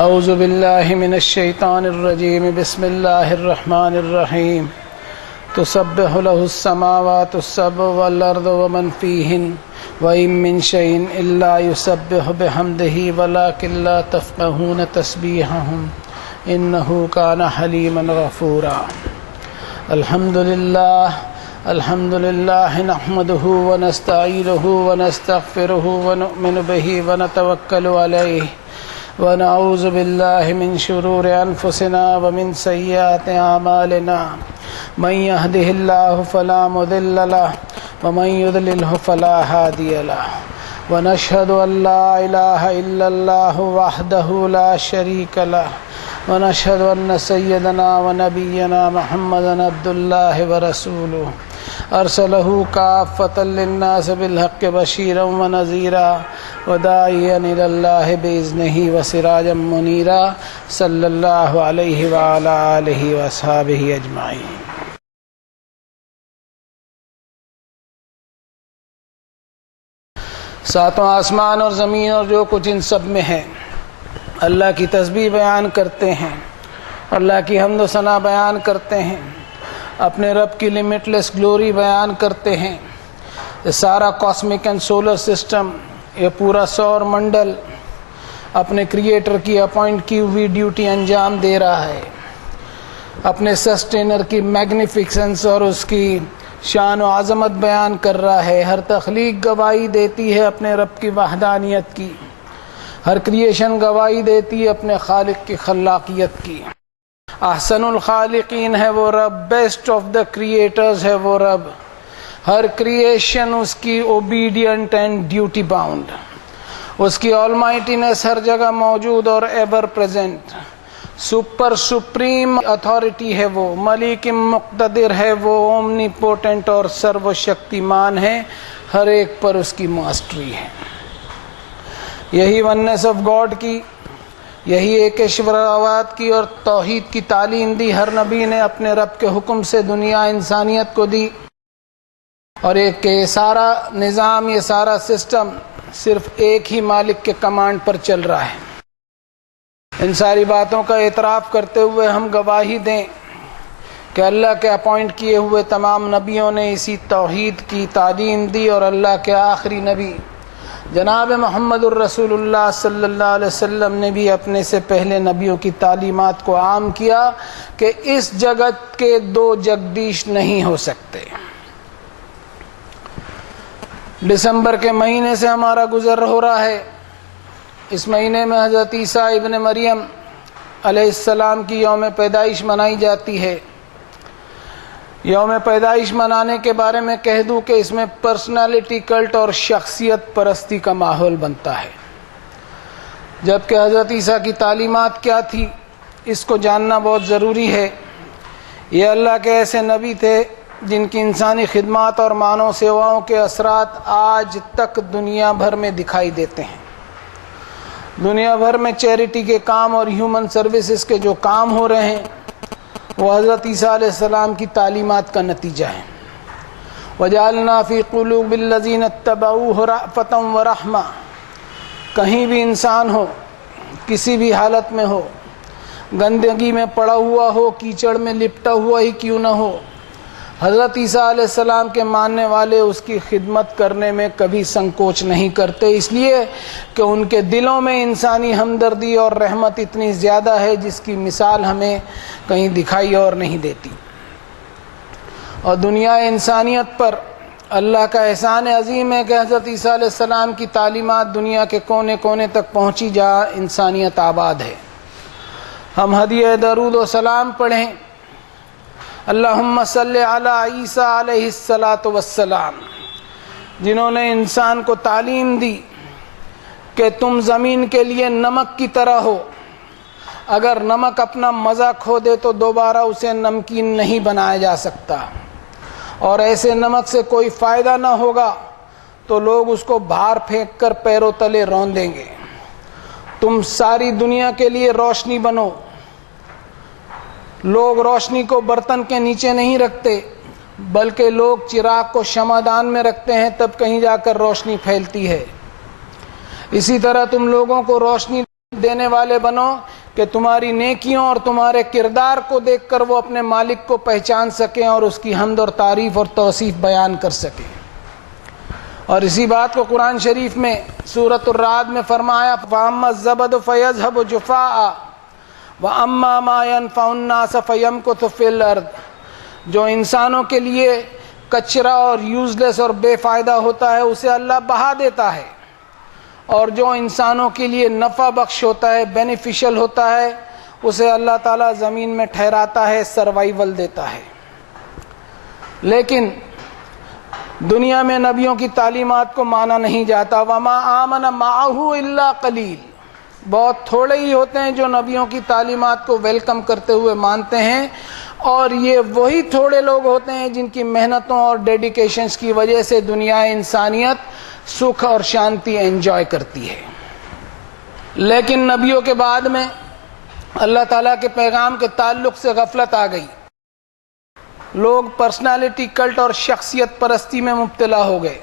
اعوذ باللہ من الشیطان الرجیم بسم اللہ الرحمن الرحیم تسبح له السماوات السبع والارض ومن فیہن وَإِن مِّن شَيْءٍ إِلَّا يُسَبِّحُ بِحَمْدِهِ وَلَٰكِن لَّا تَفْقَهُونَ تَسْبِيحَهُمْ إِنَّهُ كَانَ حَلِيمًا غَفُورًا الحمد للہ نحمده ونستعینه ونستغفره ونؤمن به ونتوکل علیہ ونعوذ باللہ من شرور انفسنا ومن سیئات اعمالنا من يهده الله فلا مضل له ومن يضلله فلا هادي له ونشهد ان لا اله الا الله وحده لا شريك له ونشهد ان سيدنا ونبينا محمدا عبد الله ورسوله ارسله كافة للناس بالحق بشيرا ونذيرا وداعيا الى الله باذنه وسراجا منيرا صلى الله عليه وعلى اله واصحابه اجمعين. ساتوں آسمان اور زمین اور جو کچھ ان سب میں ہے اللہ کی تسبیح بیان کرتے ہیں، اللہ کی حمد و ثنا بیان کرتے ہیں، اپنے رب کی لمٹ لیس گلوری بیان کرتے ہیں. یہ سارا کاسمک اینڈ سولر سسٹم، یہ پورا سور منڈل اپنے کریٹر کی اپوائنٹ کی ہوئی ڈیوٹی انجام دے رہا ہے، اپنے سسٹینر کی میگنیفیسنس اور اس کی شان و عظمت بیان کر رہا ہے. ہر تخلیق گواہی دیتی ہے اپنے رب کی وحدانیت کی، ہر کریشن گواہی دیتی ہے اپنے خالق کی خلاقیت کی. احسن الخالقین ہے وہ رب، بیسٹ آف دا کریٹرز ہے وہ رب. ہر کریشن اس کی اوبیڈینٹ اینڈ ڈیوٹی باؤنڈ، اس کی آلمائٹینس ہر جگہ موجود اور ever present. Super supreme authority ہے وہ، ملک مقتدر ہے وہ، اومنی پوٹنٹ اور سرو شکتیمان ہے، ہر ایک پر اس کی ماسٹری ہے. یہی وننس آف گاڈ کی، یہی ایکیشورواد کی اور توحید کی تعلیم دی ہر نبی نے اپنے رب کے حکم سے دنیا انسانیت کو دی. اور ایک یہ سارا نظام، یہ سارا سسٹم صرف ایک ہی مالک کے کمانڈ پر چل رہا ہے. ان ساری باتوں کا اعتراف کرتے ہوئے ہم گواہی دیں کہ اللہ کے اپوائنٹ کیے ہوئے تمام نبیوں نے اسی توحید کی تعلیم دی، اور اللہ کے آخری نبی جناب محمد الرسول اللہ صلی اللہ علیہ وسلم نے بھی اپنے سے پہلے نبیوں کی تعلیمات کو عام کیا کہ اس جگت کے دو جگدیش نہیں ہو سکتے. دسمبر کے مہینے سے ہمارا گزر ہو رہا ہے. اس مہینے میں حضرت عیسیٰ ابن مریم علیہ السلام کی یوم پیدائش منائی جاتی ہے. یوم پیدائش منانے کے بارے میں کہہ دوں کہ اس میں پرسنالٹی کلٹ اور شخصیت پرستی کا ماحول بنتا ہے، جبکہ حضرت عیسیٰ کی تعلیمات کیا تھی اس کو جاننا بہت ضروری ہے. یہ اللہ کے ایسے نبی تھے جن کی انسانی خدمات اور مانو سیواؤں کے اثرات آج تک دنیا بھر میں دکھائی دیتے ہیں. دنیا بھر میں چیریٹی کے کام اور ہیومن سروسز کے جو کام ہو رہے ہیں وہ حضرت عیسیٰ علیہ السلام کی تعلیمات کا نتیجہ ہے. وَجَعَلْنَا فِي قُلُوبِ الَّذِينَ اتَّبَعُوهُ رَأْفَةً وَرَحْمَةً. کہیں بھی انسان ہو، کسی بھی حالت میں ہو، گندگی میں پڑا ہوا ہو، کیچڑ میں لپٹا ہوا ہی کیوں نہ ہو، حضرت عیسیٰ علیہ السلام کے ماننے والے اس کی خدمت کرنے میں کبھی سنکوچ نہیں کرتے، اس لیے کہ ان کے دلوں میں انسانی ہمدردی اور رحمت اتنی زیادہ ہے جس کی مثال ہمیں کہیں دکھائی اور نہیں دیتی. اور دنیا انسانیت پر اللہ کا احسان عظیم ہے کہ حضرت عیسیٰ علیہ السلام کی تعلیمات دنیا کے کونے کونے تک پہنچی جہاں انسانیت آباد ہے. ہم ہدیہ درود و سلام پڑھیں. اللہم صلی علی عیسیٰ علیہ الصلاۃ والسلام، جنہوں نے انسان کو تعلیم دی کہ تم زمین کے لیے نمک کی طرح ہو. اگر نمک اپنا مزہ کھو دے تو دوبارہ اسے نمکین نہیں بنایا جا سکتا، اور ایسے نمک سے کوئی فائدہ نہ ہوگا تو لوگ اس کو باہر پھینک کر پیروں تلے رون دیں گے. تم ساری دنیا کے لیے روشنی بنو. لوگ روشنی کو برتن کے نیچے نہیں رکھتے، بلکہ لوگ چراغ کو شمعدان میں رکھتے ہیں، تب کہیں جا کر روشنی پھیلتی ہے. اسی طرح تم لوگوں کو روشنی دینے والے بنو کہ تمہاری نیکیوں اور تمہارے کردار کو دیکھ کر وہ اپنے مالک کو پہچان سکیں اور اس کی حمد اور تعریف اور توصیف بیان کر سکیں۔ اور اسی بات کو قرآن شریف میں سورۃ الرعد میں فرمایا فَأَمَّا الزَّبَدُ فَيَذْهَبُ جُفَاءً وَأَمَّا مَا يَنفَعُ النَّاسَ فَيَمْكُثُ فِي الْأَرْضِ، جو انسانوں کے لیے کچرا اور یوز لیس اور بے فائدہ ہوتا ہے اسے اللہ بہا دیتا ہے، اور جو انسانوں کے لیے نفع بخش ہوتا ہے، بینیفیشل ہوتا ہے، اسے اللہ تعالیٰ زمین میں ٹھہراتا ہے، سروائیول دیتا ہے۔ لیکن دنیا میں نبیوں کی تعلیمات کو مانا نہیں جاتا۔ وما آمن معہ الا قلیل، بہت تھوڑے ہی ہوتے ہیں جو نبیوں کی تعلیمات کو ویلکم کرتے ہوئے مانتے ہیں، اور یہ وہی تھوڑے لوگ ہوتے ہیں جن کی محنتوں اور ڈیڈیکیشنز کی وجہ سے دنیا انسانیت سکھ اور شانتی انجوائے کرتی ہے۔ لیکن نبیوں کے بعد میں اللہ تعالیٰ کے پیغام کے تعلق سے غفلت آ گئی، لوگ پرسنالٹی کلٹ اور شخصیت پرستی میں مبتلا ہو گئے،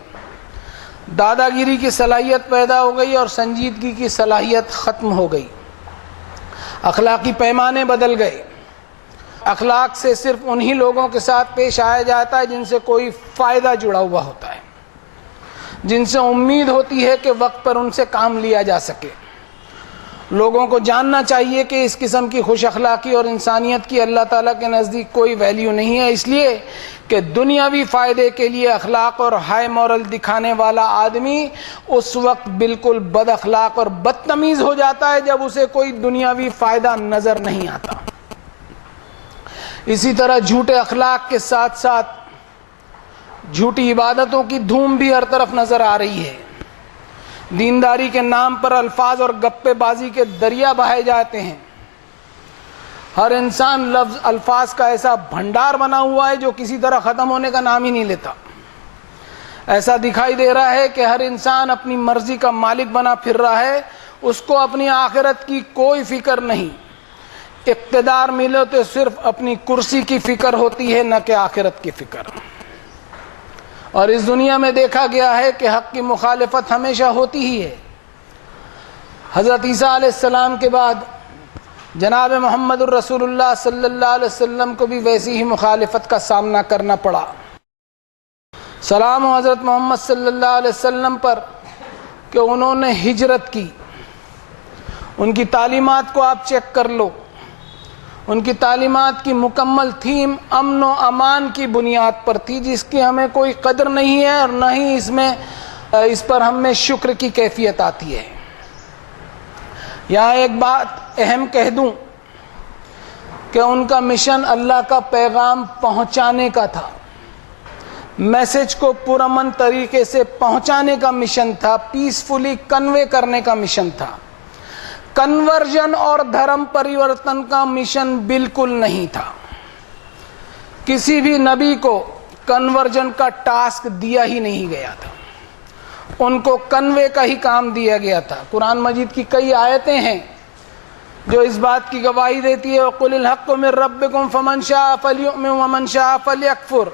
دادا گیری کی صلاحیت پیدا ہو گئی اور سنجیدگی کی صلاحیت ختم ہو گئی، اخلاقی پیمانے بدل گئے، اخلاق سے صرف انہی لوگوں کے ساتھ پیش آیا جاتا ہے جن سے کوئی فائدہ جڑا ہوا ہوتا ہے، جن سے امید ہوتی ہے کہ وقت پر ان سے کام لیا جا سکے۔ لوگوں کو جاننا چاہیے کہ اس قسم کی خوش اخلاقی اور انسانیت کی اللہ تعالیٰ کے نزدیک کوئی ویلیو نہیں ہے، اس لیے کہ دنیاوی فائدے کے لیے اخلاق اور ہائی مورل دکھانے والا آدمی اس وقت بالکل بد اخلاق اور بدتمیز ہو جاتا ہے جب اسے کوئی دنیاوی فائدہ نظر نہیں آتا۔ اسی طرح جھوٹے اخلاق کے ساتھ ساتھ جھوٹی عبادتوں کی دھوم بھی ہر طرف نظر آ رہی ہے۔ دینداری کے نام پر الفاظ اور گپے بازی کے دریا بہائے جاتے ہیں۔ ہر انسان لفظ الفاظ کا ایسا بھنڈار بنا ہوا ہے جو کسی طرح ختم ہونے کا نام ہی نہیں لیتا۔ ایسا دکھائی دے رہا ہے کہ ہر انسان اپنی مرضی کا مالک بنا پھر رہا ہے، اس کو اپنی آخرت کی کوئی فکر نہیں۔ اقتدار ملے تو صرف اپنی کرسی کی فکر ہوتی ہے، نہ کہ آخرت کی فکر۔ اور اس دنیا میں دیکھا گیا ہے کہ حق کی مخالفت ہمیشہ ہوتی ہی ہے۔ حضرت عیسیٰ علیہ السلام کے بعد جناب محمد الرسول اللہ صلی اللہ علیہ وسلم کو بھی ویسی ہی مخالفت کا سامنا کرنا پڑا۔ سلام ہو حضرت محمد صلی اللہ علیہ وسلم پر کہ انہوں نے ہجرت کی۔ ان کی تعلیمات کو آپ چیک کر لو، ان کی تعلیمات کی مکمل تھیم امن و امان کی بنیاد پر تھی، جس کی ہمیں کوئی قدر نہیں ہے اور نہ ہی اس پر ہم میں شکر کی کیفیت آتی ہے۔ یہاں ایک بات اہم کہہ دوں کہ ان کا مشن اللہ کا پیغام پہنچانے کا تھا، میسج کو پرامن طریقے سے پہنچانے کا مشن تھا، پیسفلی کنوے کرنے کا مشن تھا۔ کنورژن اور دھرم پریورتن کا مشن بالکل نہیں تھا۔ کسی بھی نبی کو کنورژن کا ٹاسک دیا ہی نہیں گیا تھا، ان کو کنوے کا ہی کام دیا گیا تھا۔ قرآن مجید کی کئی آیتیں ہیں جو اس بات کی گواہی دیتی ہے وَقُلِ الْحَقُّ مِن رَبِّكُمْ فَمَنْ شَاءَ فَلْيُؤْمِنْ وَمَنْ شَاءَ فَلْيَكْفُرْ۔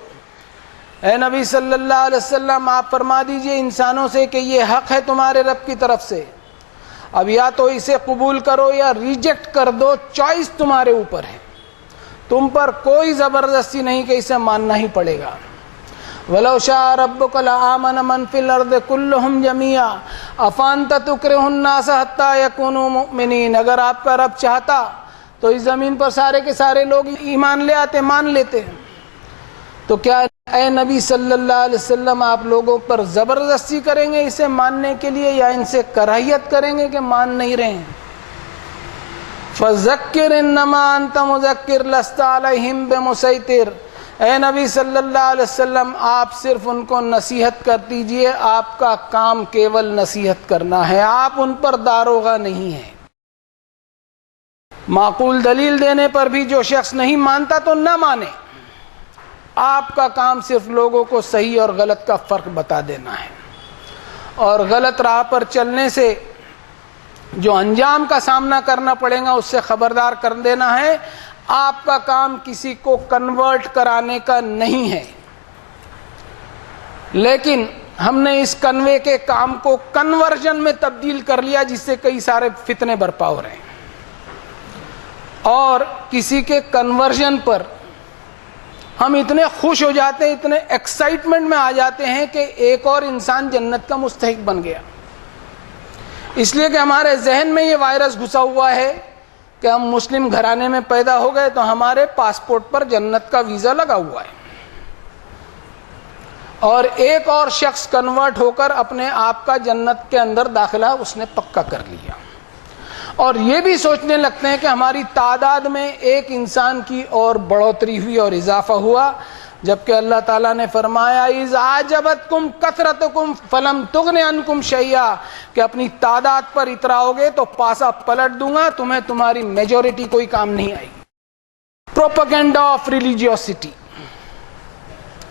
اے نبی صلی اللہ علیہ وسلم آپ فرما دیجئے انسانوں سے کہ یہ حق ہے تمہارے رب کی طرف سے، اب یا تو اسے قبول کرو یا ریجیکٹ کر دو، چوائس تمہارے اوپر ہے، تم پر کوئی زبردستی نہیں کہ اسے ماننا ہی پڑے گا۔ وَلَوْ شَاءَ رَبُّكَ لَآمَنَ مَنْ فِي الْأَرْضِ كُلُّهُمْ جَمِيعًا أَفَأَنْتَ تُكْرِهُ النَّاسَ حَتَّى يَكُونُوا مُؤْمِنِينَ، اگر آپ کا رب چاہتا تو اس زمین پر سارے کے سارے لوگ ایمان لے آتے، مان لیتے۔ تو کیا اے نبی صلی اللہ علیہ وسلم آپ لوگوں پر زبردستی کریں گے اسے ماننے کے لیے، یا ان سے کراہیت کریں گے کہ مان نہیں رہے ہیں؟ فَذَكِّرْ إِنَّمَا أَنْتَ مُذَكِّرٌ لَسْتَ عَلَيْهِمْ بِمُسَيْطِرٍ، اے نبی صلی اللہ علیہ وسلم آپ صرف ان کو نصیحت کر دیجئے، آپ کا کام کیول نصیحت کرنا ہے، آپ ان پر داروغہ نہیں ہیں۔ معقول دلیل دینے پر بھی جو شخص نہیں مانتا تو نہ مانے، آپ کا کام صرف لوگوں کو صحیح اور غلط کا فرق بتا دینا ہے، اور غلط راہ پر چلنے سے جو انجام کا سامنا کرنا پڑے گا اس سے خبردار کر دینا ہے۔ آپ کا کام کسی کو کنورٹ کرانے کا نہیں ہے۔ لیکن ہم نے اس کنوے کے کام کو کنورژن میں تبدیل کر لیا، جس سے کئی سارے فتنے برپا ہو رہے ہیں، اور کسی کے کنورژن پر ہم اتنے خوش ہو جاتے ہیں، اتنے ایکسائٹمنٹ میں آ جاتے ہیں کہ ایک اور انسان جنت کا مستحق بن گیا، اس لیے کہ ہمارے ذہن میں یہ وائرس گھسا ہوا ہے کہ ہم مسلم گھرانے میں پیدا ہو گئے تو ہمارے پاسپورٹ پر جنت کا ویزا لگا ہوا ہے، اور ایک اور شخص کنورٹ ہو کر اپنے آپ کا جنت کے اندر داخلہ اس نے پکا کر لیا، اور یہ بھی سوچنے لگتے ہیں کہ ہماری تعداد میں ایک انسان کی اور بڑھوتری ہوئی اور اضافہ ہوا، جبکہ اللہ تعالیٰ نے فرمایا اذ اعجبتکم کثرتکم فلم تغن عنکم شیئا، کہ اپنی تعداد پر اتراؤ گے تو پاسا پلٹ دوں گا، تمہیں تمہاری میجورٹی کوئی کام نہیں آئے گی۔ پروپیگنڈا آف ریلیجیوسٹی،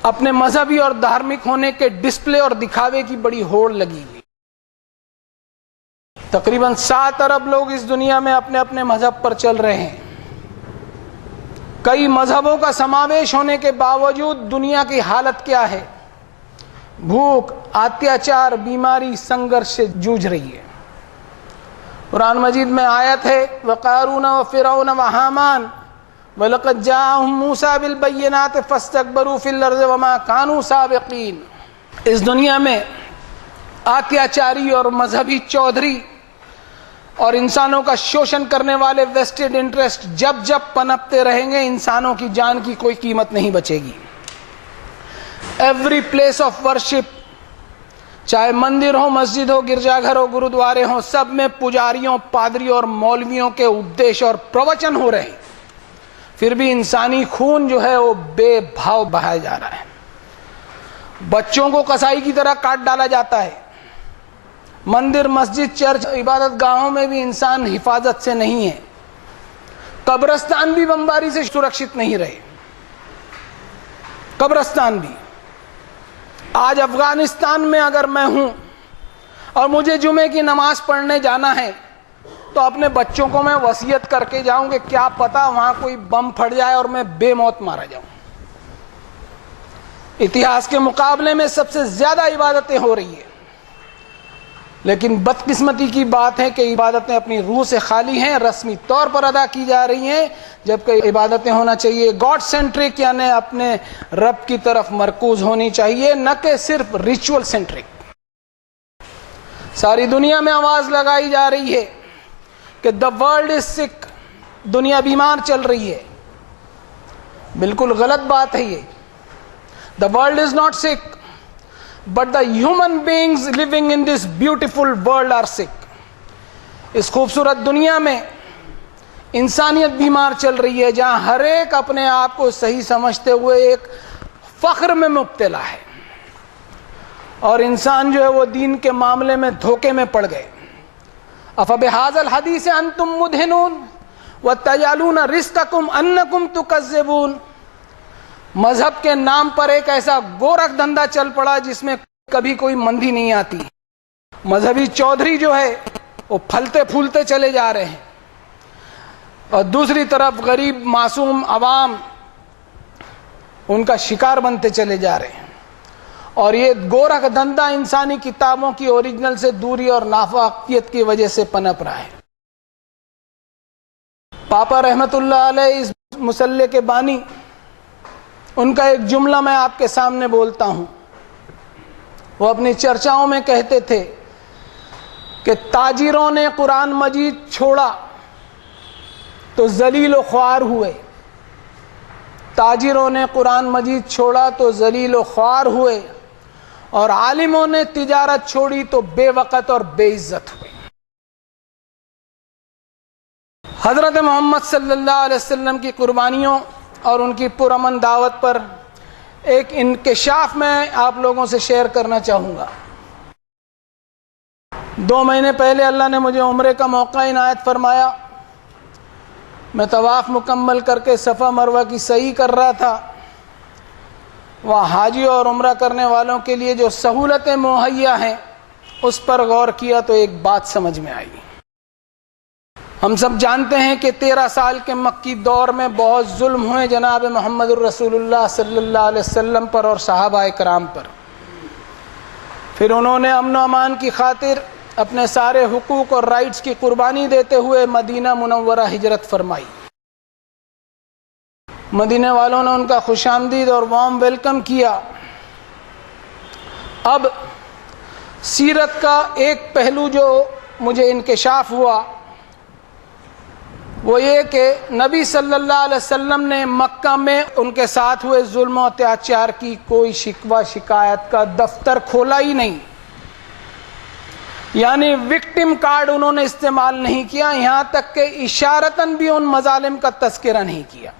اپنے مذہبی اور دھارمک ہونے کے ڈسپلے اور دکھاوے کی بڑی ہوڑ لگی ہوئی۔ تقریباً 7 ارب لوگ اس دنیا میں اپنے اپنے مذہب پر چل رہے ہیں، کئی مذہبوں کا سماویش ہونے کے باوجود دنیا کی حالت کیا ہے؟ بھوک، اتیاچار، بیماری، سنگرش سے جوجھ رہی ہے۔ قرآن مجید میں آیت ہے وقارون وفرعون وہامان وَلَقَدْ جَاءَهُم مُوسَىٰ بِالْبَيِّنَاتِ فَاسْتَكْبَرُوا فِي الْأَرْضِ وَمَا كَانُوا سَابِقِينَ۔ اس دنیا میں آتیاچاری اور مذہبی چودھری اور انسانوں کا شوشن کرنے والے ویسٹڈ انٹرسٹ جب جب پنپتے رہیں گے، انسانوں کی جان کی کوئی قیمت نہیں بچے گی۔ ایوری پلیس آف ورشپ، چاہے مندر ہو، مسجد ہو، گرجا گھر ہو، گرودوارے ہوں، سب میں پجاریوں، پادریوں اور مولویوں کے اپدیش اور پروچن ہو رہے ہیں، پھر بھی انسانی خون جو ہے وہ بے بھاؤ بہایا جا رہا ہے۔ بچوں کو قصائی کی طرح کاٹ ڈالا جاتا ہے۔ مندر، مسجد، چرچ، عبادت گاہوں میں بھی انسان حفاظت سے نہیں ہے۔ قبرستان بھی بمباری سے سرکشت نہیں رہے، قبرستان بھی۔ آج افغانستان میں اگر میں ہوں اور مجھے جمعے کی نماز پڑھنے جانا ہے تو اپنے بچوں کو میں وصیت کر کے جاؤں کہ کیا پتا وہاں کوئی بم پھٹ جائے اور میں بے موت مارا جاؤں۔ اتہاس کے مقابلے میں سب سے زیادہ عبادتیں ہو رہی ہیں، لیکن بدقسمتی کی بات ہے کہ عبادتیں اپنی روح سے خالی ہیں، رسمی طور پر ادا کی جا رہی ہیں، جبکہ عبادتیں ہونا چاہیے گاڈ سینٹرک، یعنی اپنے رب کی طرف مرکوز ہونی چاہیے، نہ کہ صرف ریچول سینٹرک۔ ساری دنیا میں آواز لگائی جا رہی ہے کہ دا ورلڈ از سک، دنیا بیمار چل رہی ہے۔ بالکل غلط بات ہے یہ۔ دا ورلڈ از ناٹ سک but the human beings living in this beautiful world are sick۔ اس خوبصورت دنیا میں انسانیت بیمار چل رہی ہے، جہاں ہر ایک اپنے آپ کو صحیح سمجھتے ہوئے ایک فخر میں مبتلا ہے، اور انسان جو ہے وہ دین کے معاملے میں دھوکے میں پڑ گئے۔ افبہذا الحدیث انتم مدہنون وتجعلون رزقکم انکم تکذبون۔ مذہب کے نام پر ایک ایسا گورکھ دھندا چل پڑا جس میں کبھی کوئی مندی نہیں آتی۔ مذہبی چودھری جو ہے وہ پھلتے پھولتے چلے جا رہے ہیں، اور دوسری طرف غریب معصوم عوام ان کا شکار بنتے چلے جا رہے ہیں، اور یہ گورکھ دھندا انسانی کتابوں کی اوریجنل سے دوری اور نافواقفیت کی وجہ سے پنپ رہا ہے۔ پاپا رحمت اللہ علیہ اس مسلح کے بانی، ان کا ایک جملہ میں آپ کے سامنے بولتا ہوں۔ وہ اپنی چرچاؤں میں کہتے تھے کہ تاجروں نے قرآن مجید چھوڑا تو ذلیل و خوار ہوئے، تاجروں نے قرآن مجید چھوڑا تو ذلیل و خوار ہوئے، اور عالموں نے تجارت چھوڑی تو بے وقت اور بے عزت ہوئے۔ حضرت محمد صلی اللہ علیہ وسلم کی قربانیوں اور ان کی پرامن دعوت پر ایک انکشاف میں آپ لوگوں سے شیئر کرنا چاہوں گا۔ 2 مہینے پہلے اللہ نے مجھے عمرے کا موقع عنایت فرمایا۔ میں طواف مکمل کر کے صفا مروہ کی سعی کر رہا تھا۔ وہاں حاجی اور عمرہ کرنے والوں کے لیے جو سہولتیں مہیا ہیں اس پر غور کیا تو ایک بات سمجھ میں آئی۔ ہم سب جانتے ہیں کہ 13 سال کے مکی دور میں بہت ظلم ہوئے جناب محمد الرسول اللہ صلی اللہ علیہ وسلم پر اور صحابہ کرام پر۔ پھر انہوں نے امن و امان کی خاطر اپنے سارے حقوق اور رائٹس کی قربانی دیتے ہوئے مدینہ منورہ ہجرت فرمائی۔ مدینہ والوں نے ان کا خوش آمدید اور وارم ویلکم کیا۔ اب سیرت کا ایک پہلو جو مجھے انکشاف ہوا وہ یہ کہ نبی صلی اللہ علیہ وسلم نے مکہ میں ان کے ساتھ ہوئے ظلم و اتیاچار کی کوئی شکوہ شکایت کا دفتر کھولا ہی نہیں، یعنی وکٹم کارڈ انہوں نے استعمال نہیں کیا، یہاں تک کہ اشارتاً بھی ان مظالم کا تذکرہ نہیں کیا۔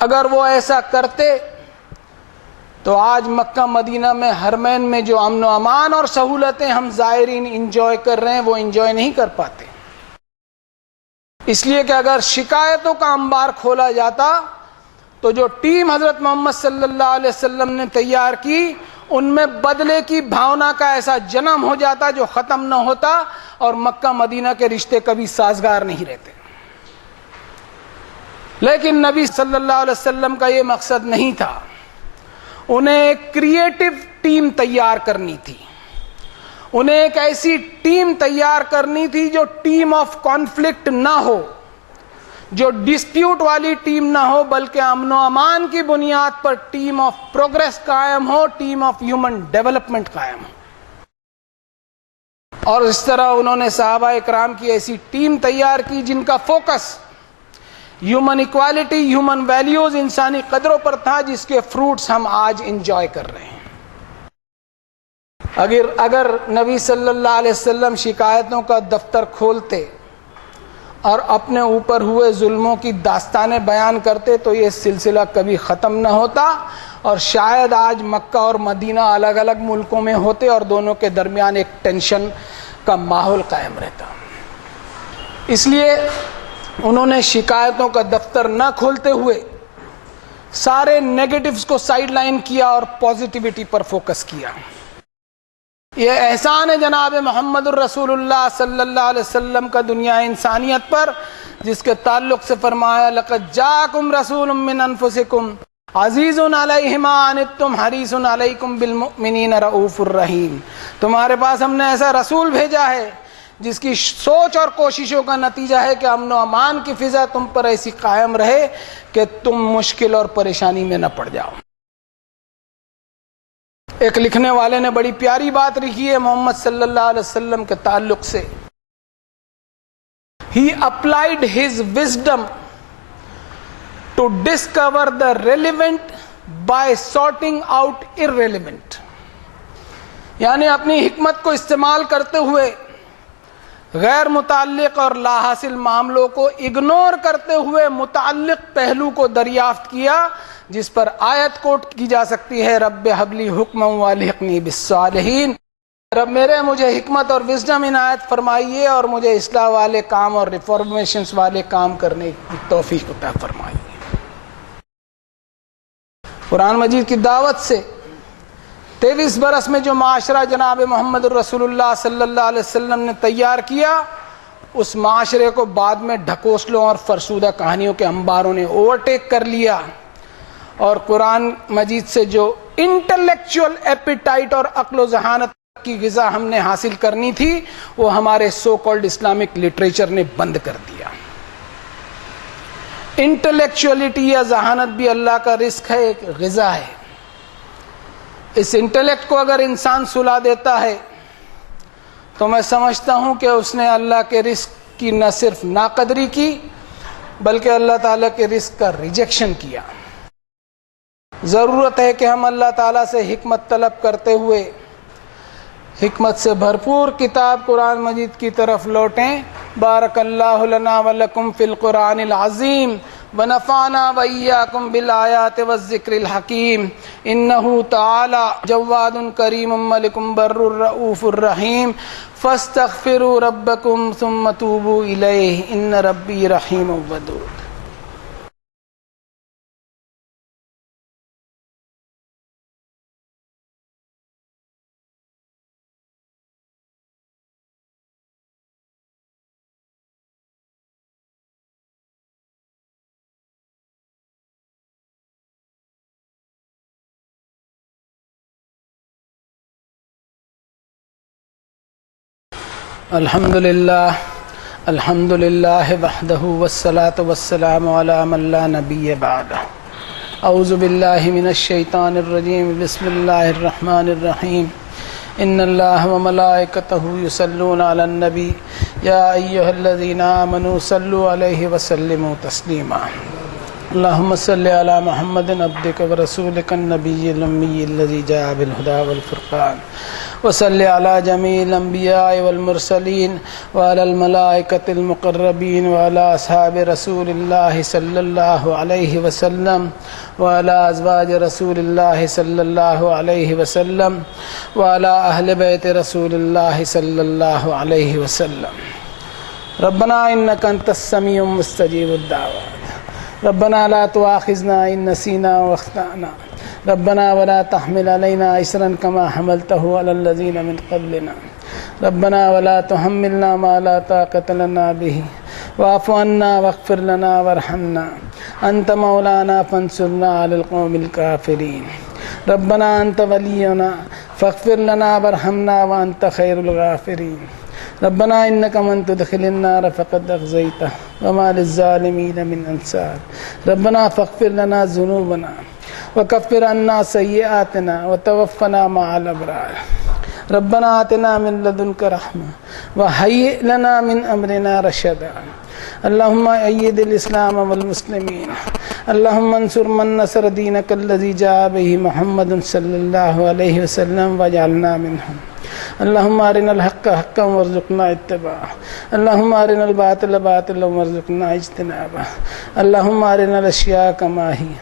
اگر وہ ایسا کرتے تو آج مکہ مدینہ میں حرمین میں جو امن و امان اور سہولتیں ہم زائرین انجوائے کر رہے ہیں وہ انجوائے نہیں کر پاتے، اس لیے کہ اگر شکایتوں کا انبار کھولا جاتا تو جو ٹیم حضرت محمد صلی اللہ علیہ وسلم نے تیار کی ان میں بدلے کی بھاونا کا ایسا جنم ہو جاتا جو ختم نہ ہوتا، اور مکہ مدینہ کے رشتے کبھی سازگار نہیں رہتے۔ لیکن نبی صلی اللہ علیہ وسلم کا یہ مقصد نہیں تھا، انہیں ایک کریٹو ٹیم تیار کرنی تھی، انہیں ایک ایسی ٹیم تیار کرنی تھی جو ٹیم آف کانفلکٹ نہ ہو، جو ڈسپیوٹ والی ٹیم نہ ہو، بلکہ امن و امان کی بنیاد پر ٹیم آف پروگریس قائم ہو، ٹیم آف ہیومن ڈیولپمنٹ قائم ہو۔ اور اس طرح انہوں نے صحابہ اکرام کی ایسی ٹیم تیار کی جن کا focus human equality, human values, انسانی قدروں پر تھا، جس کے فروٹس ہم آج انجوائے کر رہے ہیں۔ اگر نبی صلی اللہ علیہ وسلم شکایتوں کا دفتر کھولتے اور اپنے اوپر ہوئے ظلموں کی داستانیں بیان کرتے تو یہ سلسلہ کبھی ختم نہ ہوتا، اور شاید آج مکہ اور مدینہ الگ الگ ملکوں میں ہوتے اور دونوں کے درمیان ایک ٹینشن کا ماحول قائم رہتا۔ اس لیے انہوں نے شکایتوں کا دفتر نہ کھولتے ہوئے سارے نیگیٹوز کو سائیڈ لائن کیا اور پازیٹیوٹی پر فوکس کیا۔ یہ احسان ہے جناب محمد الرسول اللہ صلی اللہ علیہ وسلم کا دنیا انسانیت پر، جس کے تعلق سے فرمایا لقد جاءکم رسول من انفسکم عزیز علیہ ما عنتم حریص علیکم بالمؤمنین رؤوف الرحیم۔ تمہارے پاس ہم نے ایسا رسول بھیجا ہے جس کی سوچ اور کوششوں کا نتیجہ ہے کہ امن و امان کی فضا تم پر ایسی قائم رہے کہ تم مشکل اور پریشانی میں نہ پڑ جاؤ۔ ایک لکھنے والے نے بڑی پیاری بات لکھی ہے محمد صلی اللہ علیہ وسلم کے تعلق سے۔ He applied his wisdom to discover the relevant by sorting out irrelevant، یعنی اپنی حکمت کو استعمال کرتے ہوئے غیر متعلق اور لا حاصل معاملوں کو اگنور کرتے ہوئے متعلق پہلو کو دریافت کیا، جس پر آیت کوٹ کی جا سکتی ہے رب حبلی حکما والحقنی بالصالحین، رب میرے مجھے حکمت اور وزڈم عنایت فرمائیے اور مجھے اصلاح والے کام اور ریفارمیشنز والے کام کرنے کی توفیق عطا فرمائیے۔ قرآن مجید کی دعوت سے 23 برس میں جو معاشرہ جناب محمد الرسول اللہ صلی اللہ علیہ وسلم نے تیار کیا، اس معاشرے کو بعد میں ڈھکوسلوں اور فرسودہ کہانیوں کے انباروں نے اوورٹیک کر لیا، اور قرآن مجید سے جو انٹلیکچوئل ایپیٹائٹ اور عقل و ذہانت کی غذا ہم نے حاصل کرنی تھی وہ ہمارے سو کالڈ اسلامک لٹریچر نے بند کر دیا۔ انٹلیکچوئلٹی یا ذہانت بھی اللہ کا رزق ہے، ایک غذا ہے۔ اس انٹلیکٹ کو اگر انسان سلا دیتا ہے تو میں سمجھتا ہوں کہ اس نے اللہ کے رزق کی نہ صرف ناقدری کی بلکہ اللہ تعالیٰ کے رزق کا ریجیکشن کیا۔ ضرورت ہے کہ ہم اللہ تعالیٰ سے حکمت طلب کرتے ہوئے حکمت سے بھرپور کتاب قرآن مجید کی طرف لوٹیں۔ بارک اللہ لنا ولکم فی القرآن العظیم ونفعنا وإیاکم بالآیات والذکر الحکیم، انہ تعالی جواد کریم ملک بر رؤوف الرحیم، فاستغفروا ربکم ثم توبوا الیہ ان ربی رحیم ودود۔ الحمد للہ وحدہ والصلاة والسلام علی من لا نبی بعدہ. اعوذ باللہ من الشیطان الرجیم. بسم اللہ الرحمن الرحیم. ان اللہ وملائکتہ یصلون علی النبی یا ایہا الذین آمنوا صلوا علیہ وسلموا تسلیما. اللہم صلی علی محمد عبدک ورسولک النبی الامی الذی جاء بالہدی والفرقان. وصلی علی جمیع الانبیاء والمرسلین وعلی الملائکۃ المقربین وعلی اصحاب رسول اللہ صلی اللہ علیہ وسلم وعلی ازواج رسول اللہ صلی اللہ علیہ وسلم وعلی اہل بیت رسول اللہ صلی اللہ علیہ وسلم. ربنا انک انت السمیع مستجیب الدعوات. ربنا لا تؤاخذنا ان نسینا واخطأنا. ربنا ولا تحمل علينا إصرا كما حملته على الذين من قبلنا. ربنا ولا تحملنا ما لا طاقة لنا به واعف عنا واغفر لنا وارحمنا أنت مولانا فانصرنا على القوم الكافرين. ربنا أنت ولينا فاغفر لنا وارحمنا وأنت خير الغافرين. ربنا إنك من تدخل النار فقد أخزيته وما للظالمين من أنصار. ربنا فاغفر لنا ذنوبنا وكفر عنا سيئاتنا وتوفنا مع الأبرار. ربنا آتنا من لدنك رحمة وهيئ لنا من أمرنا رشدا. اللهم أيد الإسلام والمسلمين. اللهم انصر من نصر دينك الذي جاء به محمد صلى الله عليه وسلم واجعلنا منهم. اللهم أرنا الحق حقا وارزقنا اتباعه. اللهم أرنا الباطل باطلا وارزقنا اجتنابه. اللهم أرنا الأشياء كما هي.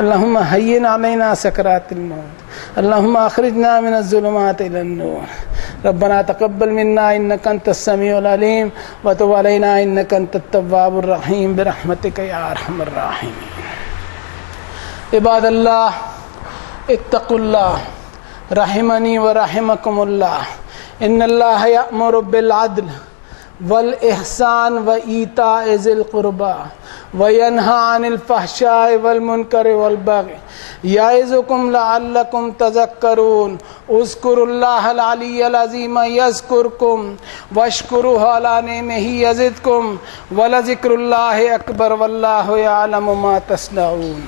اللهم هين علينا سكرات الموت. اللهم أخرجنا من الظلمات إلى النور. ربنا تقبل منا إنك أنت السميع العليم وتب علينا إنك أنت التواب الرحيم برحمتك يا أرحم الراحمين. عباد اللہ اتقوا اللہ رحمنی ورحمکم اللہ. ان اللہ یأمر بالعدل والإحسان وإيتاء ذي القربى وينهى عن الفحشاء والمنكر والبغي يعظكم لعلكم تذكرون. اذكروا الله العلي العظيم يذكركم واشكروه على نعمه يزدكم ولذكر الله أكبر والله يعلم ما تصنعون.